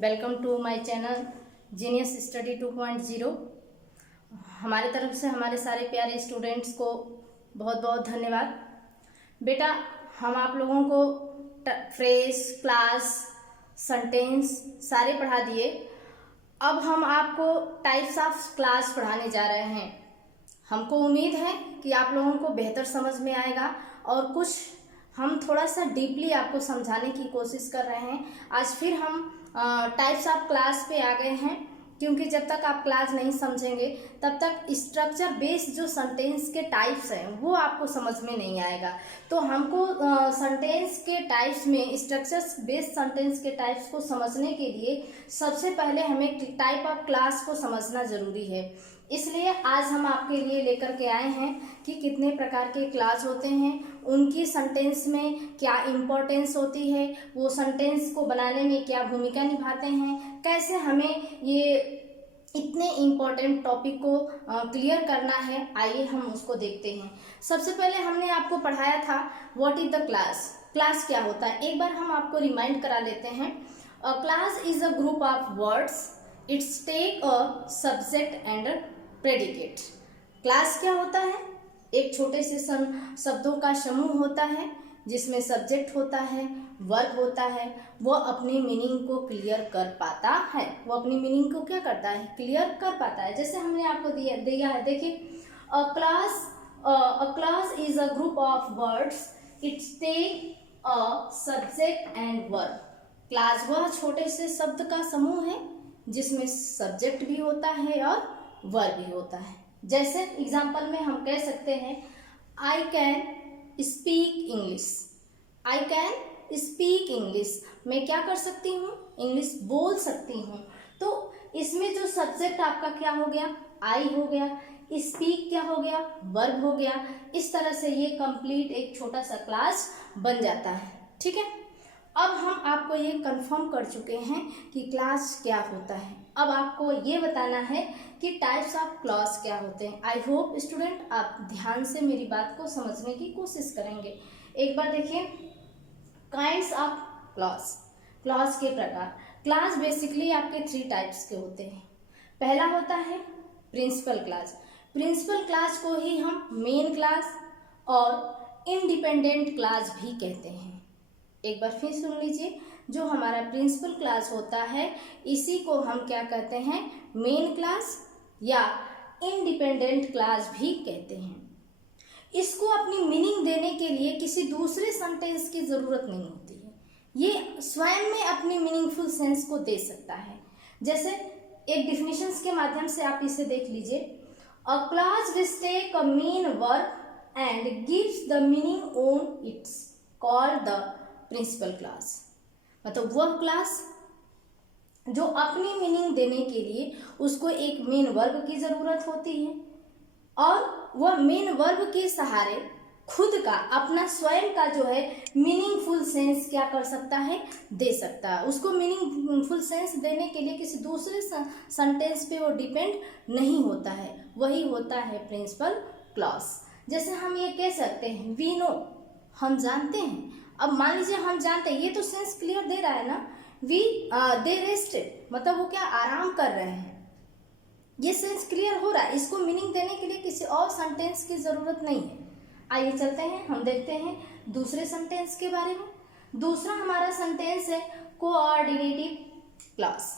Welcome to my channel genius study 2.0। हमारे तरफ से हमारे सारे प्यारे स्टूडेंट्स को बहुत बहुत धन्यवाद। बेटा, हम आप लोगों को फ्रेज, क्लास, सेंटेंस सारे पढ़ा दिए। अब हम आपको टाइप्स ऑफ क्लास पढ़ाने जा रहे हैं। हमको उम्मीद है कि आप लोगों को बेहतर समझ में आएगा और कुछ हम थोड़ा सा डीपली आपको समझाने की कोशिश कर रहे हैं। आज फिर हम टाइप्स ऑफ क्लास पे आ गए हैं, क्योंकि जब तक आप क्लास नहीं समझेंगे तब तक स्ट्रक्चर बेस्ड जो सेंटेंस के टाइप्स हैं वो आपको समझ में नहीं आएगा। तो हमको सेंटेंस के टाइप्स में स्ट्रक्चर्स बेस्ड सेंटेंस के टाइप्स को समझने के लिए सबसे पहले हमें टाइप ऑफ क्लास को समझना जरूरी है। इसलिए आज हम आपके लिए लेकर के आए हैं कि कितने प्रकार के क्लास होते हैं, उनकी सेंटेंस में क्या इम्पोर्टेंस होती है, वो सेंटेंस को बनाने में क्या भूमिका निभाते हैं, कैसे हमें ये इतने इम्पोर्टेंट टॉपिक को क्लियर करना है। आइए हम उसको देखते हैं। सबसे पहले हमने आपको पढ़ाया था what is the class. Class क्या होता है, एक बार हम आपको रिमाइंड करा लेते हैं। Class is a group of words, it's take a subject and predicate. Class क्या होता है, एक छोटे से शब्दों का समूह होता है जिसमें सब्जेक्ट होता है, वर्ब होता है, वो अपनी मीनिंग को क्लियर कर पाता है। वो अपनी मीनिंग को क्या करता है, क्लियर कर पाता है। जैसे हमने आपको दिया है, देखिए, a class is a group of words, it's take a subject and verb. Class वह छोटे से शब्द का समूह है जिसमें सब्जेक्ट भी होता है और वर्ब भी होता है। जैसे एग्जाम्पल में हम कह सकते हैं I can speak English. I can speak English, मैं क्या कर सकती हूँ, इंग्लिश बोल सकती हूँ। तो इसमें जो सब्जेक्ट आपका क्या हो गया, आई हो गया, स्पीक क्या हो गया, वर्ब हो गया। इस तरह से ये कंप्लीट एक छोटा सा क्लास बन जाता है। ठीक है, अब हम आपको ये कंफर्म कर चुके हैं कि क्लास क्या होता है। अब आपको ये बताना है कि टाइप्स ऑफ क्लास क्या होते हैं। आई होप स्टूडेंट आप ध्यान से मेरी बात को समझने की कोशिश करेंगे। एक बार देखिए, काइंड्स ऑफ क्लास, क्लास के प्रकार। क्लास बेसिकली आपके 3 टाइप्स के होते हैं। पहला होता है प्रिंसिपल क्लास। प्रिंसिपल क्लास को ही हम मेन क्लास और इंडिपेंडेंट क्लास भी कहते हैं। एक बार फिर सुन लीजिए, जो हमारा प्रिंसिपल क्लास होता है इसी को हम क्या कहते हैं, मेन क्लास या इंडिपेंडेंट क्लास भी कहते हैं। इसको अपनी मीनिंग देने के लिए किसी दूसरे सेंटेंस की जरूरत नहीं होती है, ये स्वयं में अपनी मीनिंगफुल सेंस को दे सकता है। जैसे एक डिफिनेशंस के माध्यम से आप इसे देख लीजिए। A class which take a main verb and gives the meaning on it's called the principal class. मतलब वह क्लास जो अपनी मीनिंग देने के लिए उसको एक मेन वर्ब की जरूरत होती है और वह मेन वर्ब के सहारे खुद का अपना स्वयं का जो है मीनिंगफुल सेंस क्या कर सकता है, दे सकता है। उसको मीनिंगफुल सेंस देने के लिए किसी दूसरे सेंटेंस पे वो डिपेंड नहीं होता है, वही होता है प्रिंसिपल क्लॉज। जैसे हम ये कह सकते हैं वी नो, हम जानते हैं। अब मान लीजिए हम जानते हैं, ये तो सेंस क्लियर दे रहा है ना, वी दे रेस्टेड, मतलब वो क्या आराम कर रहे हैं, ये सेंस क्लियर हो रहा है। इसको मीनिंग देने के लिए किसी और सेंटेंस की जरूरत नहीं है। आइए चलते हैं, हम देखते हैं दूसरे सेंटेंस के बारे में। दूसरा हमारा सेंटेंस है कोऑर्डिनेटिव क्लॉज।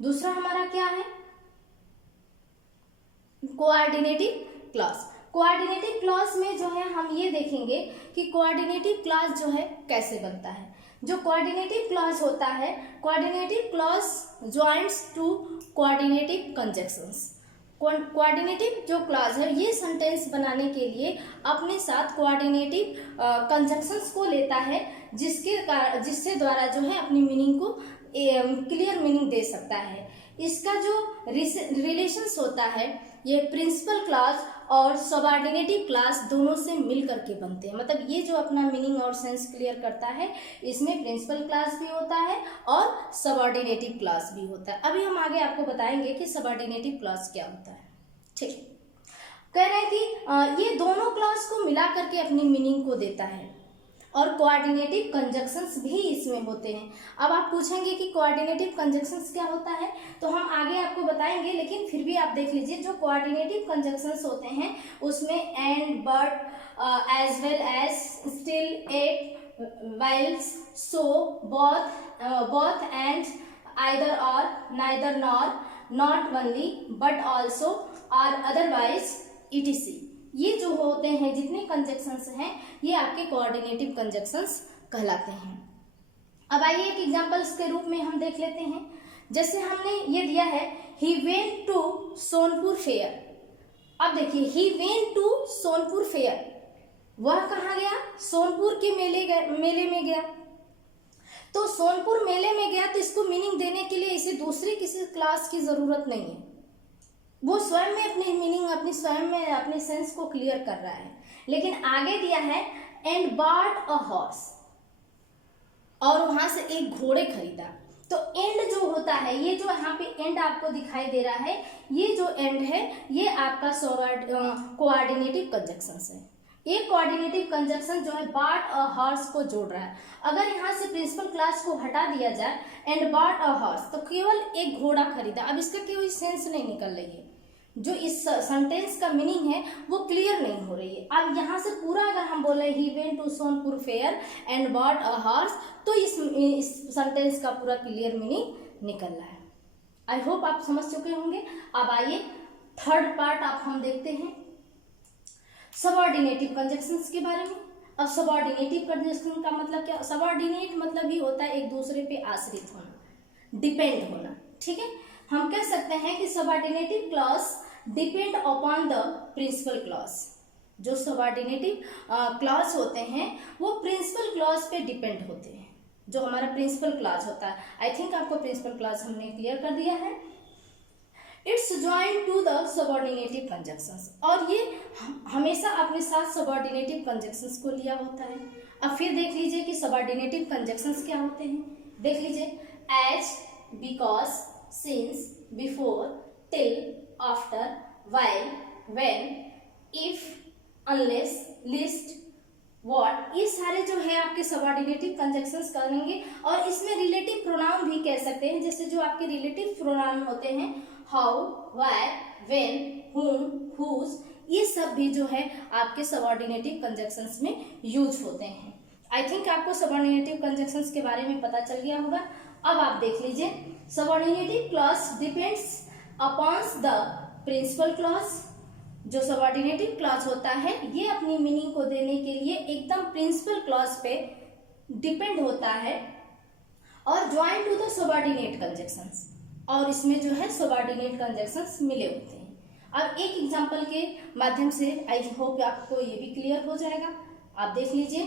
दूसरा हमारा क्या है, कोऑर्डिनेटिव क्लॉज। कोऑर्डिनेटिव क्लॉज में जो है हम ये देखेंगे कि कोऑर्डिनेटिव क्लॉज जो है कैसे बनता है। जो कोऑर्डिनेटिव क्लॉज होता है, coordinative clause joints to coordinative conjunctions. Coordinative जो क्लॉज है ये सेंटेंस बनाने के लिए अपने साथ कोऑर्डिनेटिव कंजक्शंस को लेता है, जिससे द्वारा जो है अपनी मीनिंग को क्लियर मीनिंग दे सकता है। इसका जो रिलेशंस होता है ये प्रिंसिपल क्लॉज और सबऑर्डिनेटिव क्लॉज दोनों से मिल करके बनते हैं। मतलब ये जो अपना मीनिंग और सेंस क्लियर करता है, इसमें प्रिंसिपल क्लॉज भी होता है और सबऑर्डिनेटिव क्लॉज भी होता है। अभी हम आगे आपको बताएंगे कि सबऑर्डिनेटिव क्लॉज क्या होता है। ठीक, कह रहे हैं कि ये दोनों क्लॉज को मिला करके अपनी मीनिंग को देता है और कोऑर्डिनेटिव कंजक्शंस भी इसमें होते हैं। अब आप पूछेंगे कि कोऑर्डिनेटिव कंजक्शंस क्या होता है, तो हम आगे आपको बताएंगे, लेकिन फिर भी आप देख लीजिए जो कोऑर्डिनेटिव कंजक्शंस होते हैं उसमें and, but, as well as, still, yet, whiles, so, both and, either or, neither nor, not only, but also, और अदरवाइज, etc। ये जो होते हैं जितने कंजक्शंस हैं ये आपके कोऑर्डिनेटिव कंजक्शंस कहलाते हैं। अब आइए एक एग्जांपल्स के रूप में हम देख लेते हैं। जैसे हमने ये दिया है, he went to Sonpur fair. अब देखिए, he went to Sonpur fair, वह कहाँ गया? सोनपुर के मेले में गया। तो सोनपुर मेले में गया, तो इसको मीनिंग देने के लिए इसे दूसरी किसी क्लास की जरूरत नहीं है, वो स्वयं में अपनी मीनिंग, अपनी स्वयं में अपने सेंस को क्लियर कर रहा है। लेकिन आगे दिया है एंड बॉट अ हॉर्स, और वहां से एक घोड़े खरीदा। तो एंड जो होता है, ये जो यहाँ पे एंड आपको दिखाई दे रहा है, ये जो एंड है ये आपका कोऑर्डिनेटिव कंजक्शंस है। एक कोऑर्डिनेटिव कंजक्शन जो है बॉट अ हॉर्स को जोड़ रहा है। अगर यहाँ से प्रिंसिपल क्लास को हटा दिया जाए, एंड बॉट अ हॉर्स, तो केवल एक घोड़ा खरीदा। अब इसका कोई सेंस नहीं निकल रही है, जो इस सेंटेंस का मीनिंग है वो क्लियर नहीं हो रही है। अब यहाँ से पूरा अगर हम बोले he went to Sonpur fair and bought a horse, तो इस सेंटेंस का पूरा क्लियर मीनिंग निकल रहा है। आई होप आप समझ चुके होंगे। अब आइए थर्ड पार्ट आप हम देखते हैं सबऑर्डिनेटिव कंजक्शंस के बारे में। अब सबऑर्डिनेटिव कंजक्शन का मतलब क्या? सबऑर्डिनेट मतलब ही होता है एक दूसरे पे आश्रित होना, डिपेंड होना, ठीक है। हम कह सकते हैं कि subordinative clause depend upon the principal clause. जो सबऑर्डिनेटिव क्लॉज होते हैं वो प्रिंसिपल क्लॉज पे डिपेंड होते हैं, जो हमारा प्रिंसिपल क्लॉज होता है। आई थिंक आपको प्रिंसिपल क्लॉज हमने क्लियर कर दिया है। It's join to the subordinative conjunctions, और ये हमेशा अपने साथ सबऑर्डिनेटिव कंजक्शंस को लिया होता है। अब फिर देख लीजिए कि सबऑर्डिनेटिव कंजक्शंस क्या होते हैं। देख लीजिए, as, because, since, before, till, after, while, when, if, unless, list, what, ये सारे जो है आपके सबऑर्डिनेटिव कंजक्शंस करेंगे। और इसमें रिलेटिव प्रोनाउन भी कह सकते हैं, जैसे जो आपके रिलेटिव प्रोनाउन होते हैं हाउ, व्हाई, व्हेन, हुम, हुज, ये सब भी जो है आपके सबऑर्डिनेटिव कंजक्शंस में यूज होते हैं। आई थिंक आपको सबऑर्डिनेटिव कंजक्शंस के बारे में पता चल गया होगा। अब आप देख लीजिए, subordinative clause depends upon the principal clause. जो सबऑर्डिनेटिव क्लॉज होता है ये अपनी मीनिंग को देने के लिए एकदम प्रिंसिपल क्लॉज पे डिपेंड होता है, और join to the subordinate conjunctions, और इसमें जो है सबऑर्डिनेट कंजक्शंस मिले होते हैं। अब एक एग्जांपल के माध्यम से आई होप आपको ये भी क्लियर हो जाएगा। आप देख लीजिए,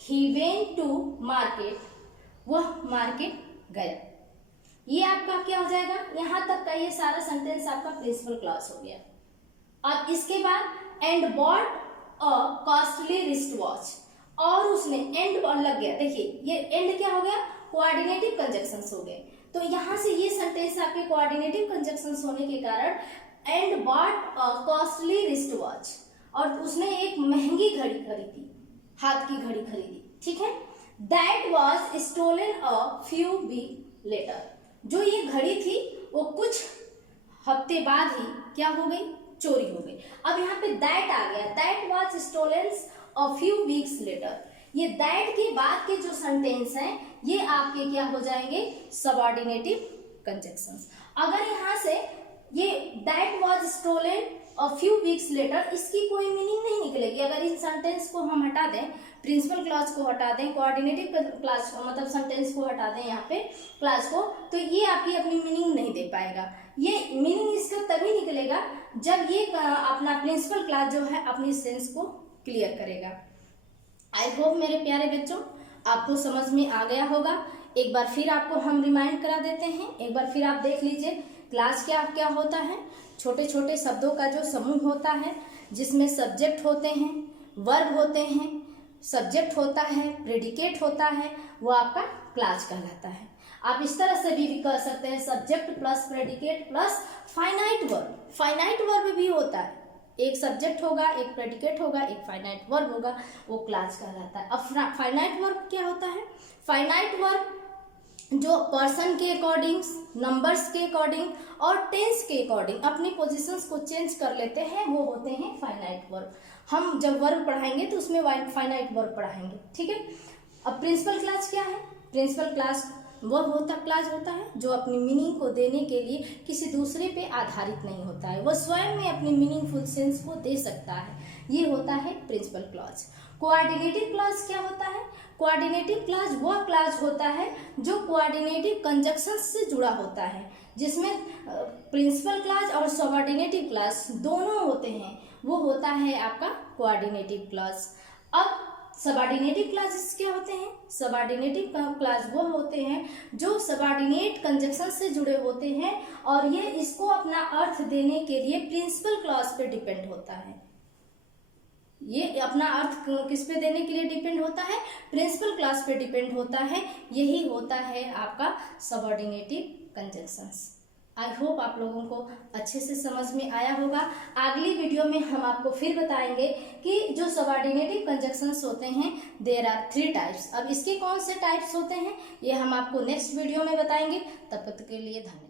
ही वेंट टू मार्केट, वह मार्केट गया। ये आपका क्या हो जाएगा? यहाँ तक का ये सारा सेंटेंस आपका प्रिंसिपल क्लॉज हो गया। अब इसके बाद and bought a costly wrist watch, और उसने एंड लग गया। देखिए ये एंड क्या हो गया? कोऑर्डिनेटिव कंजक्शंस हो गए। तो यहाँ से ये सेंटेंस आपके कोऑर्डिनेटिव कंजक्शंस होने के कारण and bought a costly wrist watch, और उसने एक महंगी घड़ी खरीदी, हाथ की घड़ी खरीदी, ठीक है। That was stolen a few week later, जो ये घड़ी थी वो कुछ हफ्ते बाद ही क्या हो गई? चोरी हो गई। अब यहाँ पे दैट आ गया, that was stolen a few weeks later. ये दैट के बाद के जो सेंटेंस हैं ये आपके क्या हो जाएंगे? Subordinative conjunctions. अगर यहाँ से ये that was stolen a few weeks later, इसकी कोई मीनिंग नहीं निकलेगी अगर इस सेंटेंस को हम हटा दें, प्रिंसिपल क्लॉज को हटा दें, कोऑर्डिनेटिव क्लॉज मतलब सेंटेंस को हटा दें यहाँ पे क्लॉज को, तो ये आपकी अपनी मीनिंग नहीं दे पाएगा। ये मीनिंग इसका तभी निकलेगा जब ये अपना प्रिंसिपल क्लॉज जो है अपनी सेंस को क्लियर करेगा। आई होप मेरे प्यारे बच्चों आपको समझ में आ गया होगा। एक बार फिर आपको हम रिमाइंड करा देते हैं, एक बार फिर आप देख लीजिए क्लास क्या क्या होता है। छोटे छोटे शब्दों का जो समूह होता है जिसमें सब्जेक्ट होते हैं, वर्ब होते हैं, सब्जेक्ट होता है, प्रेडिकेट होता है, वो आपका क्लास कहलाता है। आप इस तरह से भी कह सकते हैं subject plus predicate plus finite verb. Finite verb भी होता है, एक सब्जेक्ट होगा, एक प्रेडिकेट होगा, एक फाइनाइट वर्ब होगा, वो क्लास कहलाता है। अब फाइनाइट वर्ब क्या होता है? फाइनाइट वर्ब जो पर्सन के अकॉर्डिंग, नंबर्स के अकॉर्डिंग और टेंस के अकॉर्डिंग अपनी पोजीशंस को चेंज कर लेते हैं, वो होते हैं फाइनाइट वर्ब। हम जब वर्ब पढ़ाएंगे तो उसमें फाइनाइट वर्ब पढ़ाएंगे, ठीक है। अब प्रिंसिपल क्लास क्या है? प्रिंसिपल क्लास वर्ब क्लास होता है जो अपनी मीनिंग को देने के लिए किसी दूसरे पे आधारित नहीं होता है, वह स्वयं में अपनी मीनिंगफुल सेंस को दे सकता है, ये होता है प्रिंसिपल क्लॉज। कोऑर्डिनेटिव क्लॉज क्या होता है? कोऑर्डिनेटिव क्लॉज वह क्लॉज होता है जो कोऑर्डिनेटिव कंजक्शन से जुड़ा होता है, जिसमें प्रिंसिपल क्लॉज और सबऑर्डिनेटिव क्लॉज दोनों होते हैं, वो होता है आपका कोऑर्डिनेटिव क्लॉज। अब सबऑर्डिनेटिव क्लॉजेस क्या होते हैं? सबऑर्डिनेटिव क्लॉज वो होते हैं जो सबऑर्डिनेट कंजक्शन से जुड़े होते हैं और ये इसको अपना अर्थ देने के लिए प्रिंसिपल क्लॉज पे डिपेंड होता है। ये अपना अर्थ किस पे देने के लिए डिपेंड होता है? प्रिंसिपल क्लॉज पे डिपेंड होता है। यही होता है आपका सबऑर्डिनेटिव कंजक्शंस। आई होप आप लोगों को अच्छे से समझ में आया होगा। अगली वीडियो में हम आपको फिर बताएंगे कि जो सबऑर्डिनेटिव कंजक्शंस होते हैं देयर आर 3 टाइप्स। अब इसके कौन से टाइप्स होते हैं ये हम आपको नेक्स्ट वीडियो में बताएंगे। तब तक के लिए धन्यवाद।